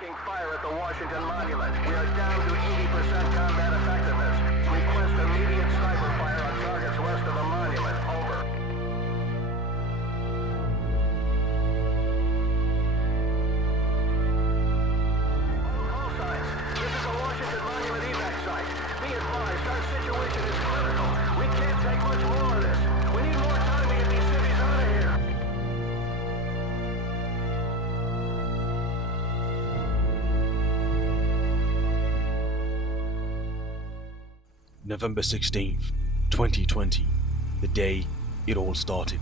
taking fire at the Washington Monument. We are down to 80% combat effectiveness. Request immediate sniper fire on targets west of the monument. Over. All signs. This is the Washington Monument evac site. Be advised, our situation is critical. We can't take much more of this. We need more time to get these cities out of here. November 16th, 2020, the day it all started.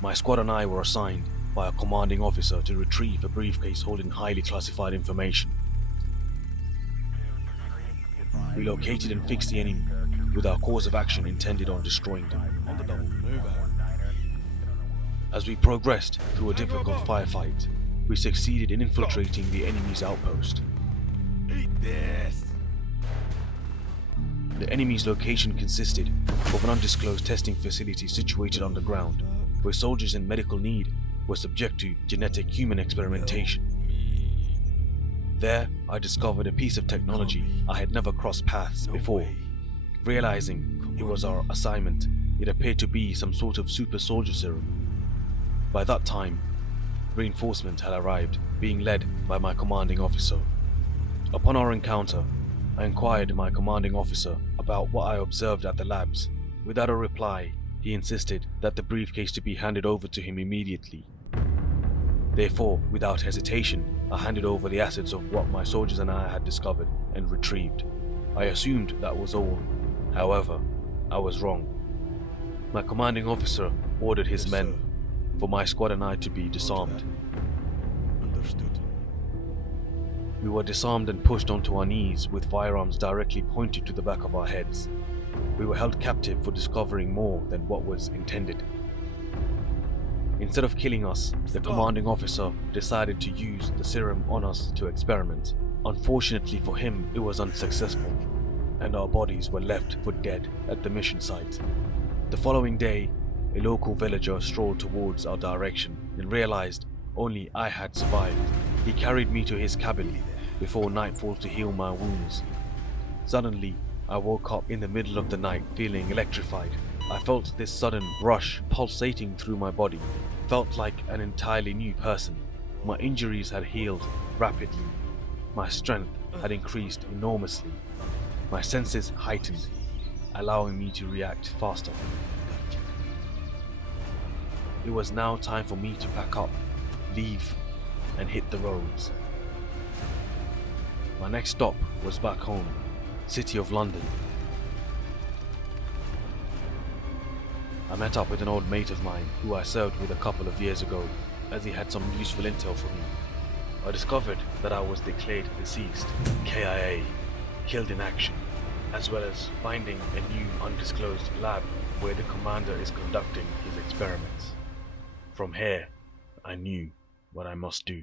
My squad and I were assigned by a commanding officer to retrieve a briefcase holding highly classified information. We located and fixed the enemy with our course of action intended on destroying them. On the double, move out. As we progressed through a difficult firefight, we succeeded in infiltrating the enemy's outpost. Eat this! The enemy's location consisted of an undisclosed testing facility situated underground, where soldiers in medical need were subject to genetic human experimentation. There, I discovered a piece of technology I had never crossed paths before. Realizing it was our assignment, it appeared to be some sort of super soldier serum. By that time, reinforcement had arrived, being led by my commanding officer. Upon our encounter, I inquired my commanding officer about what I observed at the labs. Without a reply, he insisted that the briefcase to be handed over to him immediately. Therefore, without hesitation, I handed over the assets of what my soldiers and I had discovered and retrieved. I assumed that was all. However, I was wrong. My commanding officer ordered his men for my squad and I to be disarmed. Understood. We were disarmed and pushed onto our knees with firearms directly pointed to the back of our heads. We were held captive for discovering more than what was intended. Instead of killing us, the commanding officer decided to use the serum on us to experiment. Unfortunately for him, it was unsuccessful, and our bodies were left for dead at the mission site. The following day, a local villager strolled towards our direction and realized only I had survived. He carried me to his cabin before nightfall to heal my wounds. Suddenly, I woke up in the middle of the night feeling electrified. I felt this sudden rush pulsating through my body. Felt like an entirely new person. My injuries had healed rapidly. My strength had increased enormously. My senses heightened, allowing me to react faster. It was now time for me to pack up, leave, and hit the roads. My next stop was back home, City of London. I met up with an old mate of mine who I served with a couple of years ago, as he had some useful intel for me. I discovered that I was declared deceased, KIA, killed in action, as well as finding a new undisclosed lab where the commander is conducting his experiments. From here, I knew what I must do.